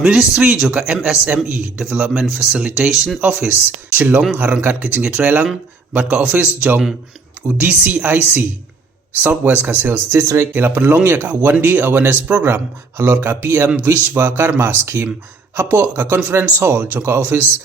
Ministry juga MSME Development Facilitation Office Shillong harangkat ke jingit relang bat ka office jong UDCIC Southwest Sales District ila penlong ya ka One Day Awareness Program halor ka PM Vishwa Karma Scheme hapo ka Conference Hall jong ka office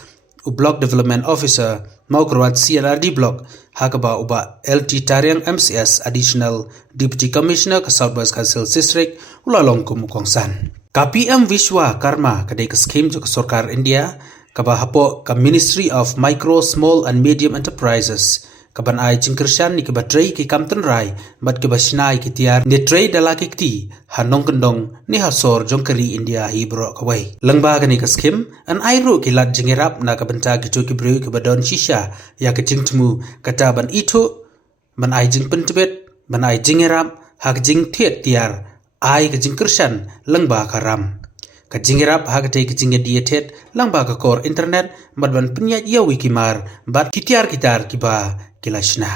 Block Development Officer mau keruat CLRD Block hakaba uba LT Tariang MCS Additional Deputy Commissioner ke Southwest Sales District ulalong kumukongsan. Ka PM Vishwa Karma kadai ke scheme jo ke Sarkar India kaba hapo ka Ministry of Micro, Small and Medium Enterprises kaban ai cingkershan ni keba tray ki kamten rai bat keba shnai ki tiar ni tray dalaki kti hanong kendong ni hasor jongkeri India hi bro kawai langba gani ka scheme an ai ru ki lat jingerap na ka benta ki to ki brew ki badon shisha ya ka jingtmu kata ban itu ban ai jing pentebet ban ai jingerap hak jing thiet tiar ai ka jingkershan langba karam ka jingerap hak te ki jinge dietet langba ka kor internet bat ban penya ya wikimar bat kitiar kitar kiba kilashna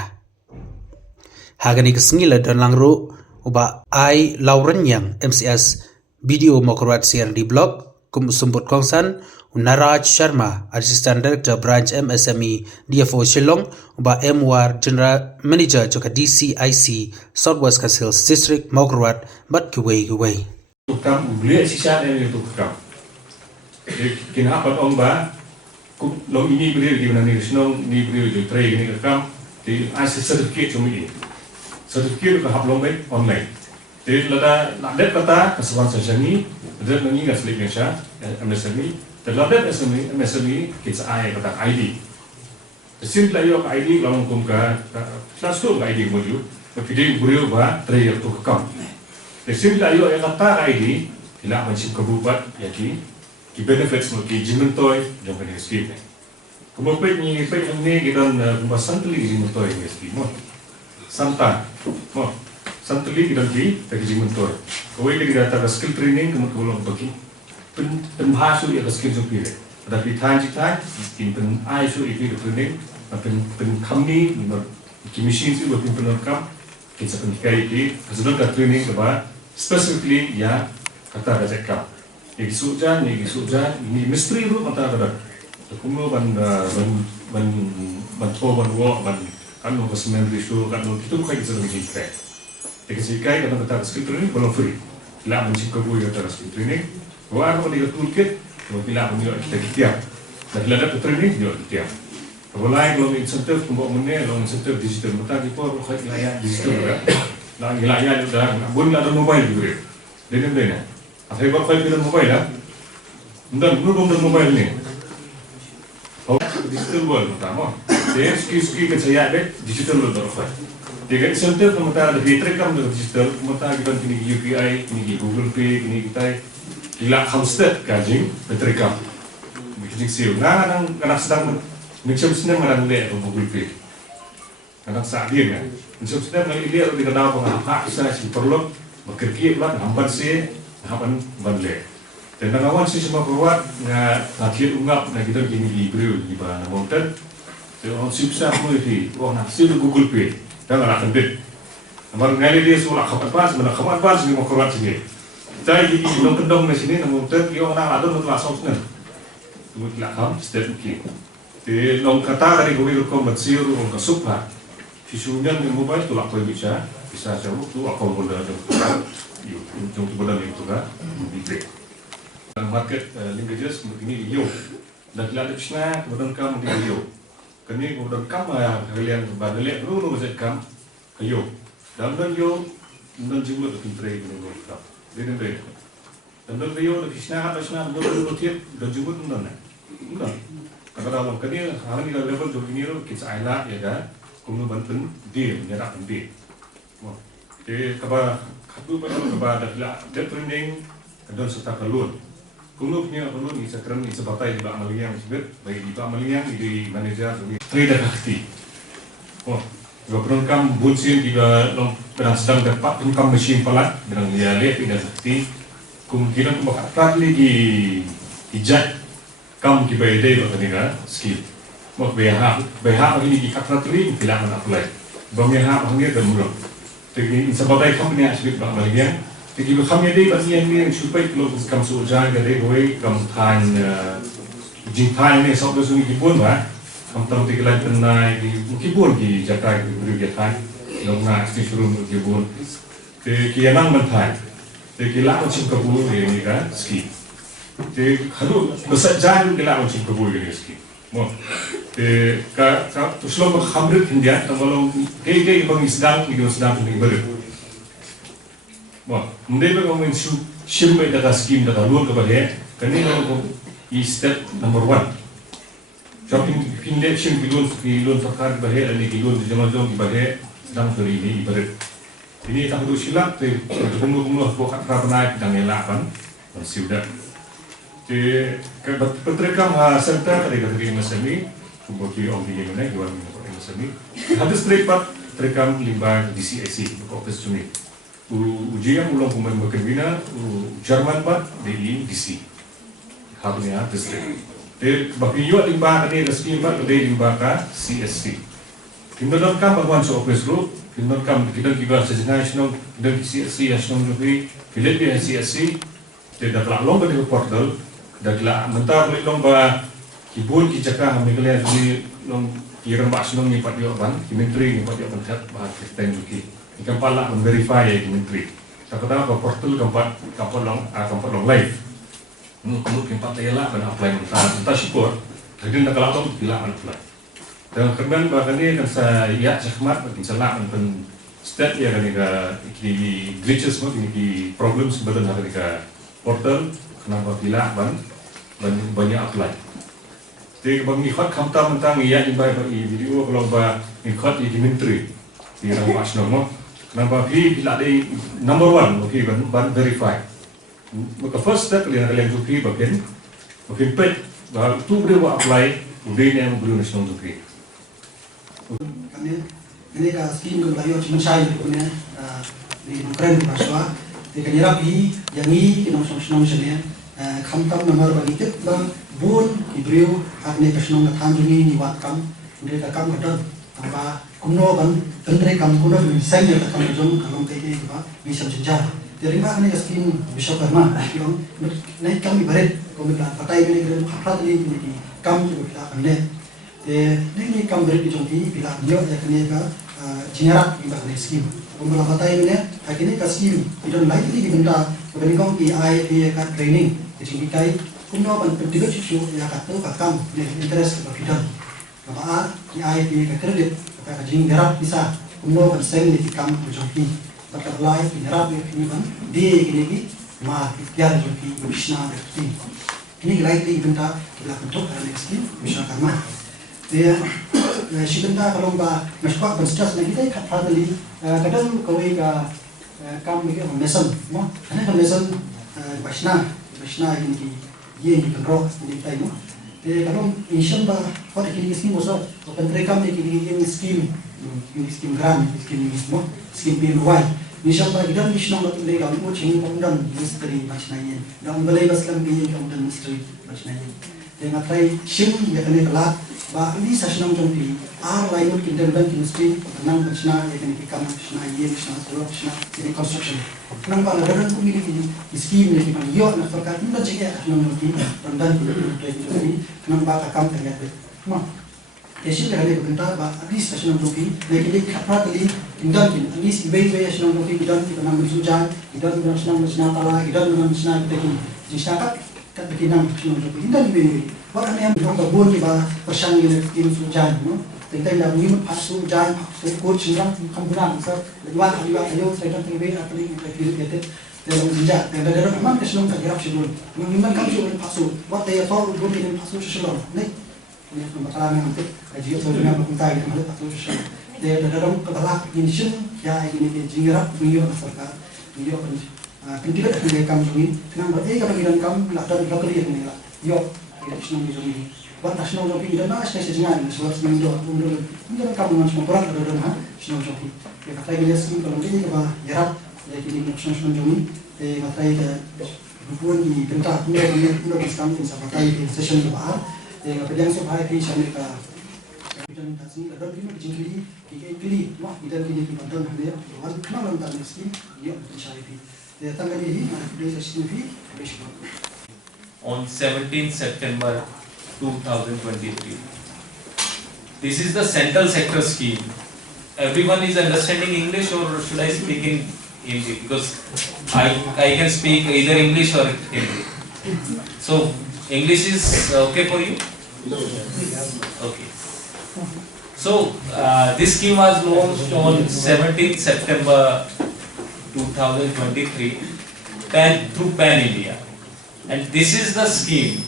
hagani kesngila dan langru uba ai lauren yang MCS video mokorat CRD blog kum sumbut kongsan Naraj Sharma Assistant Director Branch MSME DFO Shillong uba MWAR General Manager joka DCIC Southwest Sales District mokorat bat kuwei tukam beli sisa dari tukam kenapa om ba long ini beli di mana ni senong ni beli di tray ni kam di IC certificate cuma ini certificate ke hablong baik online jadi lada ladet kata keseluruhan sesi ni ladet ni nggak selip biasa MSME dan ladet MSME kita ai kata ID kesim layu ID lawan kumka langsung ID moju tapi beliau bah tray itu kam kesim layu kata ID tidak macam kebubat jadi ki benefits mo ki jimentoy jong kan skip kemudian ni pe ni kita pembahasan teli jimentoy ni skip mo santa mo santeli kita ki ta jimentoy koi kita data skill training kemudian bagi pembahasu ya skill jong pire ada pitan jitai in pen aisu itu training pen company ki machine su bagi penerkam kita pen kai ki hasil ka training ba specifically ya kata ada cekap ini sujan, ini misteri itu mata ada. Kemudian ban kan mau kesemen risu kan mau itu bukan kita lagi jikai. Jikai kan kita skill training belum free. Tidak mencipta buaya kita skill training. Bawa apa dia toolkit, kalau tidak punya kita tiap. Dan tidak ada training juga tiap. Kalau lain belum insentif pembok mana, belum insentif digital mata kita bukan layan digital juga. Nah layan sudah, pun ada mobile juga. Dengan apa yang kau pilih mobile lah, dan belum mobile ni. Oh, digital world pertama. Dia skill saya ada digital world berapa? Dia center pemerintah ada fitur kam dengan digital. Pemerintah kita kini UPI, kini Google Pay, kini kita gila hamster kajing fitur kam. Bikin siu. Nah, kadang sedang macam sedang orang lihat Google Pay. Kadang saat dia kan, macam sedang lihat di kedai penghak saya si perlu bekerja buat hambat sih. Hapan bandle. Dan nangawan si semua perwat ngakhir ungap na kita kini libre di bawah mountain. So on sibsa pun di nak sih Google Pay. Dan nak kendit. Amar ngali dia semua kapan pas, mana kapan pas ni mau perwat sini. Jadi di long kendong di sini na mountain dia orang ada untuk langsung senang. Tunggu kelakam step mungkin. Di long kata dari gue kom bersih orang kesupa. Sisunya di mobile tu lah kau bisa jauh tu aku mula untuk badan itu kan, di market languages begini yo, dan kelihatan Cina kemudian kamu di yo, kini kemudian kamu kalian badalek lu macam kamu ke yo, dan yo, dan jumlah tu pinter ini mereka, dengan mereka, dan yo lebih Cina atau Cina lu tiap dan jumlah tu mana, kadang-kadang kini hari ini level tu ini kita ayat ya kan, kemudian banten dia menyerap dia, jadi Aku kepada dia training dan serta kalun. Kulo punya kalun ni sekarang ni sebagai di Amaliang sebut bagi di Amaliang di manager trader aktif. Oh, gua kam bunsin juga long pernah sedang dapat kam mesin pelat dengan dia lihat tidak aktif. Kemungkinan bakal lagi hijat kam ki bayar dia dengan skill. Mau BH ini di katratri tidak mana apply. Bang BH hangnya dan murah. Jadi sebagai company asli Bang Maliang Jadi kami ada bagian ni supaya kalau kamu sudah jadi kau kamu than jintan ni sampai sungai kibun lah, kamu tahu tiga tenai di kibun di Jakarta di beri jatan, longna di suruh kibun, jadi kianang mentai, jadi kilau macam kabur ni kan ski, jadi kalau besar jalan kilau macam kabur ni ski, mo, jadi kalau selama khamrit India, kalau kaya bang sedang ni ber. Wah, mending kalau mensu shimbe daga scheme daga luar kepada, kini kalau step number 1. Shopping pindah shim bilun terkar kepada, ini bilun di zaman kepada sedang hari ini ibarat. Ini tak perlu silap, tunggu buat apa naik dan elakan, sudah. Jadi kebetulan serta dari kategori masami, kemudian orang di mana jual minyak masami, hadis terekam limbah DCIC office unit. Ujian ulang pemain berkembina Jerman bat di DC harusnya distrik. Jadi bagi juga limbah kini resmi bat dari limbah ka CSC. Kita dalam kam bagian office group, kita kam kita juga sejenis dan CSC nasional lebih Filipina CSC. Tidak telah long dari portal, dah telah mentar long ba kibun kijaka hamilnya jadi long kira macam ni pat dia ban, menteri ni pat dia ban kat bah kita lagi. Ikan pala verify ya menteri. Takutnya ke portal kampot long live. Kalau tempat tela dan apply entah syukur. Jadi nak kalau tu bila apply. Dan kemudian bahkan ni kan saya ya cakmat bagi salah dan step ya kan ini glitches mah ini problem sebenarnya kan ini portal kenapa bila banyak apply. Jadi bagi khot kamta mentang ya imbai bagi video kalau bagi khot ini menteri di dalam nasional. Kenapa bila ada number 1, okay, ban verify. Maka first step kalian tukri bagian pet, bahawa tu boleh buat apply, boleh yang belum nasional tukri. Kami ini kan scheme kembali macam saya punya di keren bahasa. Jadi rapi yang ini kita nasional nasional. Kamtam nomor bagi kita bang bun ibriu hakne nasional thanjungi niwat kam, ini kam kadang tanpa kuno kan tentang kamu kuno bisa ya kamu jom kamu kayak apa bisa jenjang dari mana nih skin bisa karena yang naik kami baret kami bilang pakai ini kita hafal ini kamu juga bilang ane ini kamu baret di jompi bilang dia ya kini ka jenjarak di bagian skin kami bilang pakai ini akhirnya ka skin itu lain lagi benda kemudian kamu AI ka training jadi kai kuno kan tiga cucu ya kata kamu interest kepada apa AI ka kredit kajing garap bisa kuno kan seng di kam joki bakal live garap ini kan di ini ma ya joki bisna berarti ini likely benda kita bentuk dari sini bisa karena dia si benda kalau ba maspak berstress lagi kita hadali kadang kau ka kam ini mesan mo karena mesan bisna ini kan ini tahu kalau insya Allah pada kini skim bosor, bukan rekam ni kini skim grant, skim PMY. Insya Allah kita ni senang betul mereka untuk cengeng kemudian misteri macam ni. Dan balai baslam kini kemudian misteri macam ni. Dengan try sim ya kini kelak, bah ini senang jompi. Lain kita dan misteri senang macam ni, kini kita macam ni, senang sekolah macam ni construction. Nang bala dadan ko mili kini scheme ni kan yo na sarkar ni jige nang mati dan ni nang ba ka kam kanya pe ma esin da hale benta ba abis sasna joki lekini khapra kali indan kin abis ibei be sasna joki idan ki nang bisu jan idan nang sasna masna tala idan nang masna tekin jisaka kat tekin nang sasna joki indan be ba ane am jong ka bon ki ba persang ni kin su jan no tentai da mi ma pasu jan pasu ko chingrang kamburan sa liwa ayo saya dan tebe atau ni kita kete dalam sejak dan dalam memang keselong tak gerak sebelum memang kami sudah pasu buat daya tahu dulu ini pasu seselong nih ini pembakaran yang nanti kaji sebelumnya berkuntai dengan hal pasu seselong daya dalam kebalak insyn ya ini jingerak beliau masyarakat beliau pendidikan yang kami ini kenapa kami kami lakukan lokal ini lah yo tidak senang ini buat nasional joki dan mas saya senang sebab senang mundur mundur kamu langsung perang ada dengan nasional joki ya kata dia sih kalau ini apa jarak ya kini nasional joki kata dia bukan di bentak mundur sekarang ini sampai kali session lebar kata dia supaya kita sana kita tasni ada di mana jingkiri kiri wah kita kini kita bantu dia wan kenal tentang meski dia mencari Dia tanggal ini dia sini on 17th September 2023. This is the central sector scheme. Everyone is understanding English, or should I speak in Hindi? Because I can speak either English or Hindi. So English is okay for you? Okay. So this scheme was launched on 17th September 2023 through Pan India. And this is the scheme,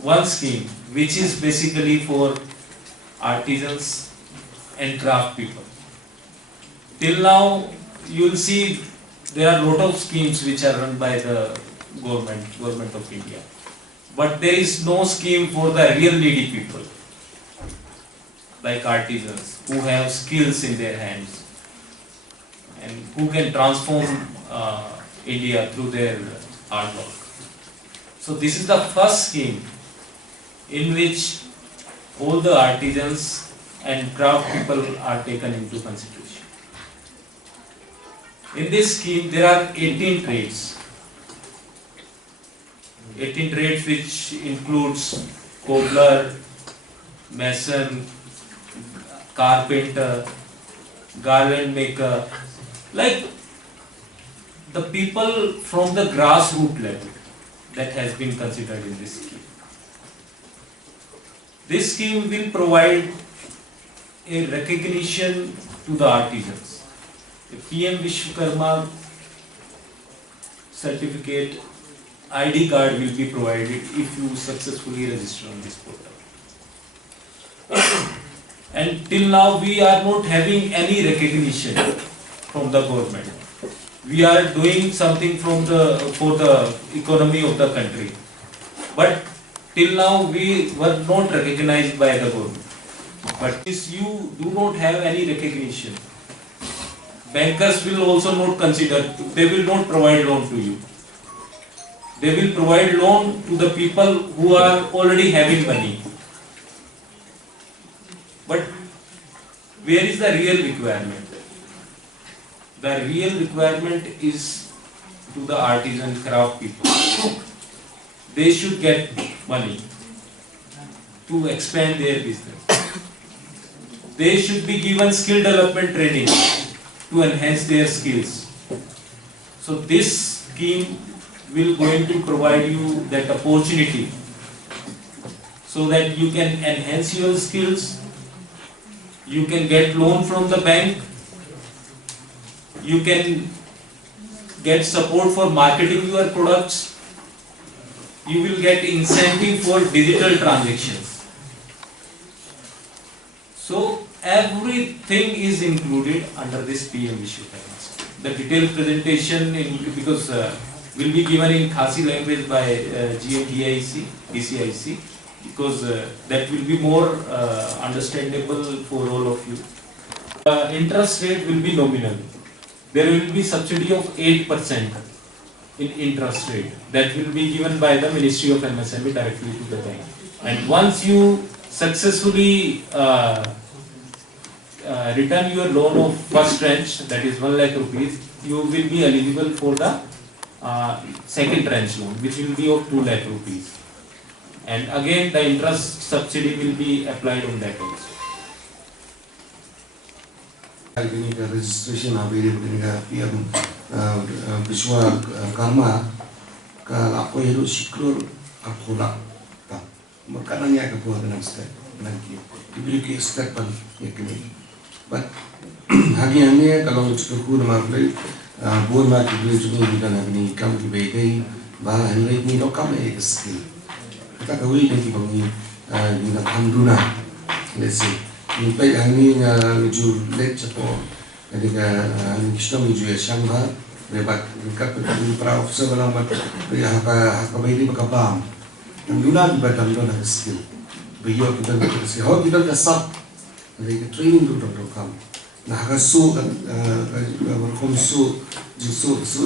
one scheme, which is basically for artisans and craft people. Till now, you will see there are a lot of schemes which are run by the government of India. But there is no scheme for the real needy people, like artisans who have skills in their hands and who can transform India through their artwork. So this is the first scheme in which all the artisans and craft people are taken into consideration. In this scheme, there are 18 trades. 18 trades which includes cobbler, mason, carpenter, garland maker, like the people from the grassroots level that has been considered in this scheme. This scheme will provide a recognition to the artisans. A PM Vishwakarma certificate, ID card will be provided if you successfully register on this portal. And till now we are not having any recognition from the government. We are doing something for the economy of the country, but till now we were not recognized by the government. But if you do not have any recognition, bankers will also not consider, they will not provide loan to you. They will provide loan to the people who are already having money. But where is the real requirement? The real requirement is to the artisan craft people. They should get money to expand their business. They should be given skill development training to enhance their skills. So this scheme will going to provide you that opportunity so that you can enhance your skills, you can get loan from the bank, you can get support for marketing your products, you will get incentive for digital transactions. So everything is included under this PM Vishwakarma scheme. The detailed presentation because will be given in Khasi language by DCIC, because that will be more understandable for all of you. Interest rate will be nominal. There will be subsidy of 8% in interest rate that will be given by the Ministry of MSME directly to the bank. And once you successfully return your loan of first tranche, that is 1 lakh rupees, you will be eligible for the second tranche loan, which will be of 2 lakh rupees. And again, the interest subsidy will be applied on that also. Ini ke registration habis ini ke PM Vishwakarma ke apa itu siklur apa tak makanannya ke buat dengan step lagi diberi ke step pun ya kini. But hari ini kalau cukup kurang macam buat macam diberi juga kita nak ini kamu diberi bah hari ini dok kamu skill kita kawin nanti bangi ini nak hamduna let's see. Ini baik hari ini menuju late cepat, jadi kita menuju Shanghai, lepas dekat para officer dalam hak ini berkabam, yang dulu kita dalam skill, beliau kita skill, how kita dasar, jadi training dulu program, nah hak su kan, berkom su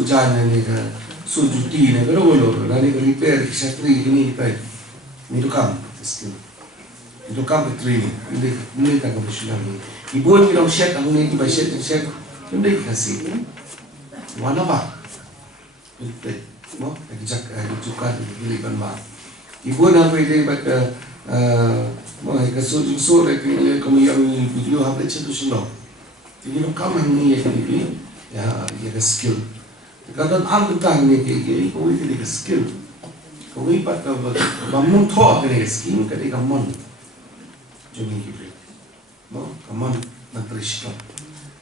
jalan ni kan, su cuti ni kalau lalu repair, setri ini kita, ini tu kam skill. Itu kan training, ini tak kebetulan ni. Ibu ni kalau set, aku ni ibu set, ini kasih. Mana apa? Betul, no, jak juga di Banma. Ibu nak pergi dekat mau ke so dekat kami yang video apa itu semua. Jadi kamu ni ya ke skill. Kadang angkutan ni ke kau itu ke skill. Kau ini pada bangun thok ke skill ke kaman. Jadi gitu. No, kaman nak teruskan.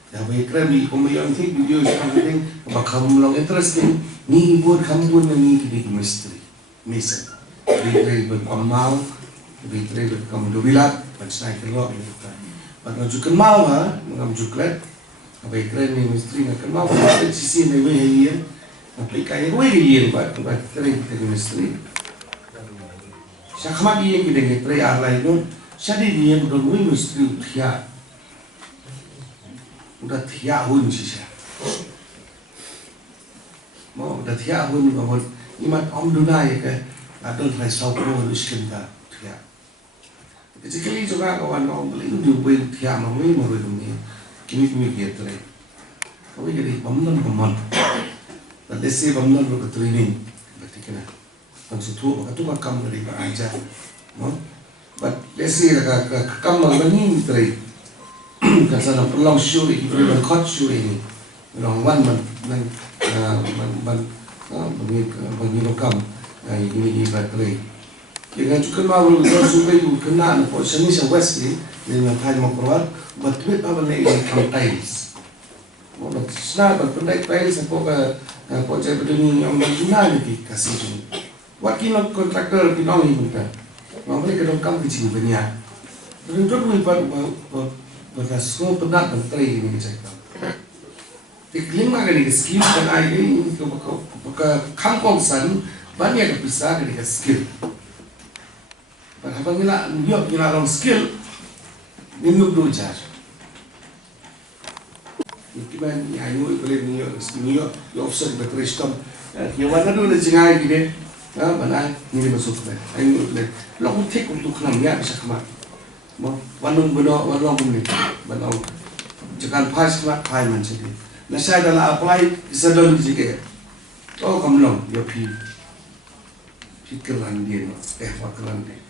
Ya, baik kerana kami yang tik video sekarang bakal long interesting. Ni buat kamu pun ni kita mystery, mission. Baik berkamal, baik berkamu dobilat, macam ni kalau ini kan. Pada juga mal ha, mengam juga. Baik kerana ni mystery nak kenal. Sisi ni weh dia, tapi kaya weh dia, baik kerana kita mystery. Syakmat dia kita kita alai tu, jadi dia bukan weh mystery dia. Udah tiap pun sih. Mau udah tiap pun bahwa imat om dunai ke ada lagi satu harus kita tiap. Jadi juga kawan om beli itu diubah tiap mau ini mau ini kini gitu lagi. Kau jadi pemban. Dan desi pemban berkat training berarti kena. Langsung tu makam dari beraja. Mau, but desi agak kamal bani training. Kasi na pulang show ini, pulang cut show ini, pulang man kam, ini baterai. Kita juga mahu supaya kena nak posisi ni west ni, dengan thai makroat, betul apa ni kam tiles. Orang senang berpendek tiles, apa posisi begini yang mana ni kasih tu. Wakil kontraktor kita ni bukan, mereka dong kam kecil banyak. Tentu berasal penat menteri ini cakap. Kelima kali ke skill kan air ini ke kampung san banyak bisa kali ke skill. Berapa dia orang skill minum dulu jar. Ikiman ayu boleh ni offset berteristam. Yang mana dulu jengai gini, mana ni masuk ke. Ayu boleh. Lalu tek untuk kenamnya bisa kemat. Wanung benar bumi, benar. Jangan pas kemat pas macam ni. Nasi adalah apply sedang juga. Oh kamu ya pikiran dia, pikiran dia.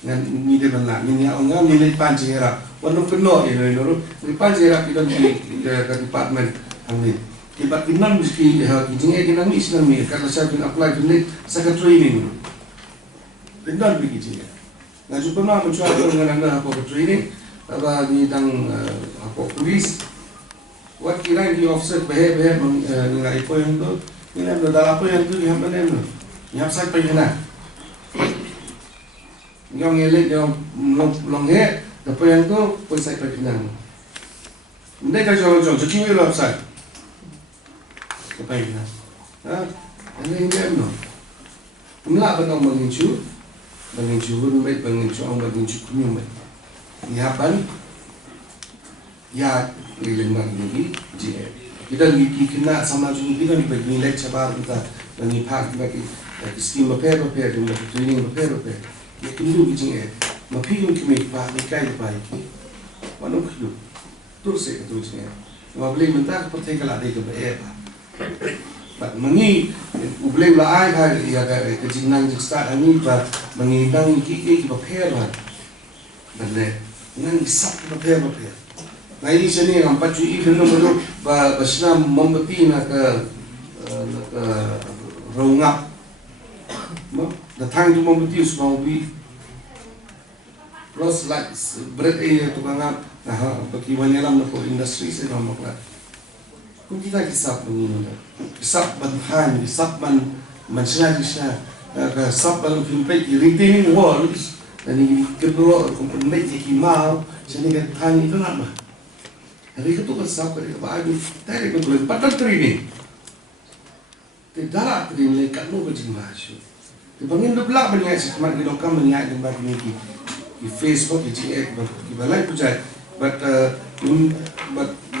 Yang ini dia benar. Ini orang milik panjera. Wanung benar ini lor. Di panjera kita di department ini. Kita kinan mesti jingai kinan mesti nami. Kalau saya bin apply ini saya training. Benar begitu. Nah, juga nak mencuba dengan anda apa training, apa ni tang apa polis, buat kira di offset behel mengenai apa yang tu, ini ada dalam apa yang tu yang mana ni, yang saya pengen yang ngelik yang longhe, apa yang tu pun saya pengen. Mereka jauh-jauh, jadi ni lah saya, apa pengen, ini no, mula benar mengincu. Bangincu rumit, bangincu kumumit. Ihapan, ya lilembang ini, kita kena sama juga kita ni bagi nilai cabar kita bagi pak bagi skim repair, dengan training repair. Ya kundu kita mapilih kami pak nikai baik. Mana kundu? Terus saya tu je. Mapilih mentah seperti kalau ada ke apa. Mengi ublem la ai ka ya ke jinang jik start ani ba mengi dang ki paper ba bale nang sak paper na ini sini ang pacu I kenu mo ba basna mombati na ka rongap mo the time to mombati usma bi plus like bread to kanga bagi wanyalam na ko industry sa makla. Kung kita kisap begini, kisap banhan, kisap mansya, kisap balang filmpek, retaining walls, dan ini kedua komponen mau, sini kan tanya itu apa? Hari itu kisap dari baju, dari komponen padat training, tidak training kat nu kecil masuk. Dibangin dua banyak sekarang di lokal banyak tempat ini di Facebook, di balai pujat, but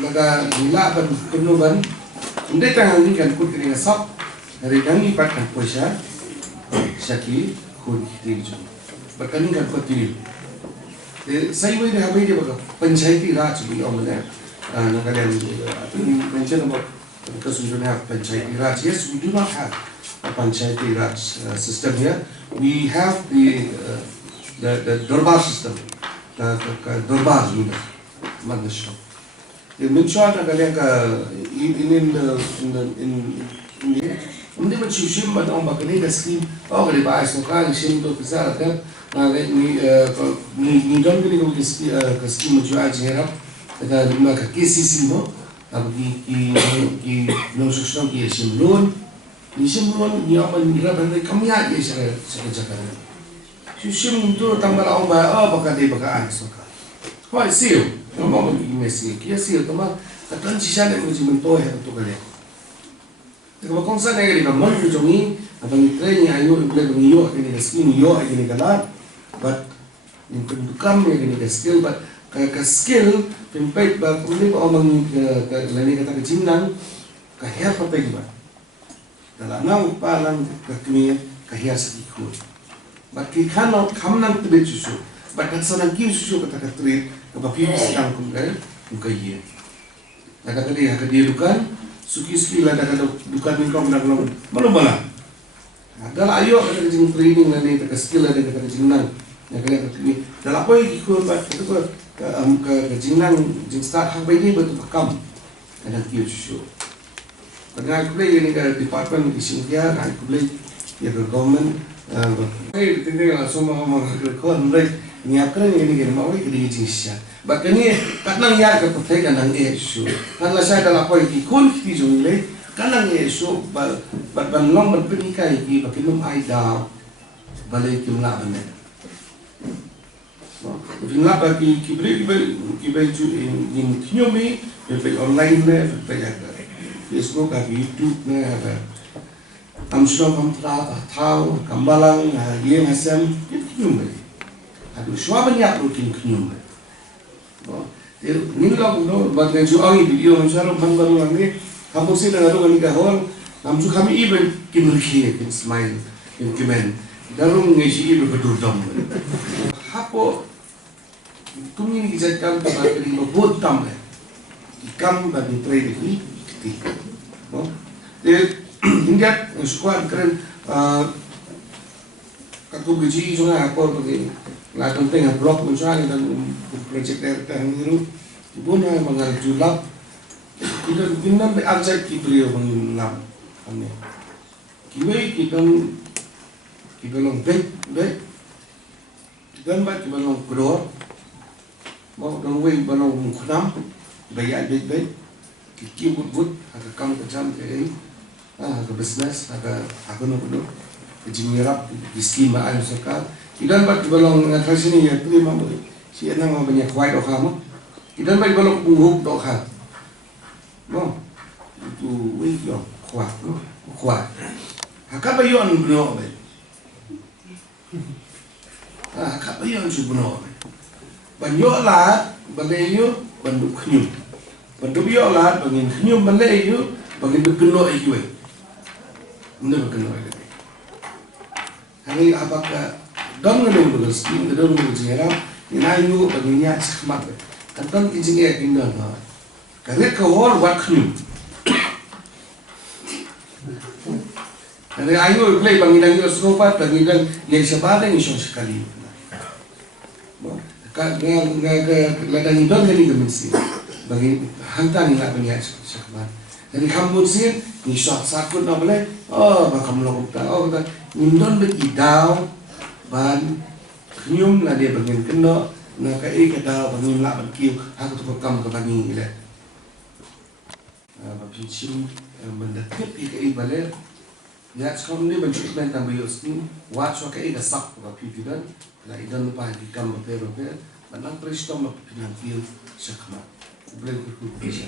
laga nila ban penuban undai tangan ni kan kut kena sap dari kami patkan poisa syaki kut diri berkani kan kut diri saya boleh dah habis dia baga panchayati raj bi omna nakalian mention about because we don't have Panchayati Raj. Yes, we do not have a Panchayati Raj system here. We have the Durbar system, the Durbar unit, Manasham. The Minchon Hindi man sushim ba ang bakani da scheme o kali ba so ka scheme to pisara tem na ni don gini ko scheme jo a jera da ma ka KCC mo ab ki no sushon ki scheme loan ni aman ni ra ban kam ya ye sa jaka sushim to tambala o ba o baka de baka an so ka ho sil no mo ki mesi ki sil to ma tan chisha ne mo jimen to he to kale kalau kongsa negeri kamu itu jongi, apa mitranya ayo implement yo, ini skill yo, ini kalah, but implementkan ini skill, but ke skill, pimpait bah kemudian orang ke lain kata ke jinang, ke hiar pakai bah, dalam nang palang ke kami ke hiar sedikit, but kita nak nang tebet susu, but kan senang kini susu kata tebet, ke bapi sedang kumkai, kata dia dukan. Suki lah dah bukan minkom nak belum bala. Dalam ayo kita jeng training nanti kita skill ada kita jeng nang. Ya kalian kata dalam apa yang ikut buat itu ke jeng nang jeng start hang ini betul pakam. Kadang kira show. Kadang aku play ini ke department di sini dia, aku play ya ke government. Hey, tinggal semua orang kerja mereka nyiapkan ini ke mau ke di jeng siapa. Bahkan ni kadang ya ke petai kadang show. Kalau saya dalam apa yang ikut di sini, kadang show ban long ban penikai ki pakai nom aida balai kimla ane. Kimla bagi kibel ju in kinyomi, beli online le, beli Facebook, YouTube le, amshro kamtra, tahu, kambalang, ye masam, kinyomi. Aduh, semua banyak rutin kinyomi. Ni lah puno, bagai jo angi video macam mana baru lagi, kamu sih dah ada ni kahon, kamu kami even kinurki, kin smile, kin kimen, darum ngisi ibu berdurdam. Hapo, kami ni kita kan tempat ini buat tam le, kam bagi trade ini, kita, no, jadi India squad keren, aku biji juga apa begini. Lakukan tengah blok mencari dan projek RTM itu, ibu nak mengal julap, kita guna beranjak kibrio mengulam, ane. Kita long back, kita long kedor, mau long way long kunam, bayar baik, kita but, agak kamu kecam ke agak business, agak nak kejimirap, miskin bah ayam sekal. Idan bat balong ngatasi sini ya tu memang si enang mau banyak kuai doh kamu. Idan bat balong bunghuk doh kan. No, itu wih yo kuat. Hakap bayon beno be. Hakap bayon su beno be. Banyo lat baleyo banduk knyum. Banduk yo lat bangin knyum baleyo bangin bekeno ayu. Mende bekeno ayu. Hari apakah dom ngelung betul skin, dom ngelung jenera, inayu baginya sekhmat. Kadang kijingnya kindan ha. Kerja kawal waknu. Kerja ayu play banginan yo sopat banginan yang sebadan isu sekali. Ladang dom ni gemensi. Bagi hantar ni nak banyak sekhmat. Jadi kamu sih ni sakut nak boleh. Oh, bakal melakukan. Oh, kata indon beridau. Ban nyum na dia bagian kena na kai kata bagian lak berkiu aku tu kam ke bagi ile bagi sim mendekat kai bale ya sekarang ni bentuk tentang bioskin watch kai ka sak bagi fidan la idan pa di kam pero banang prestom na pinang field sakma boleh ku bisa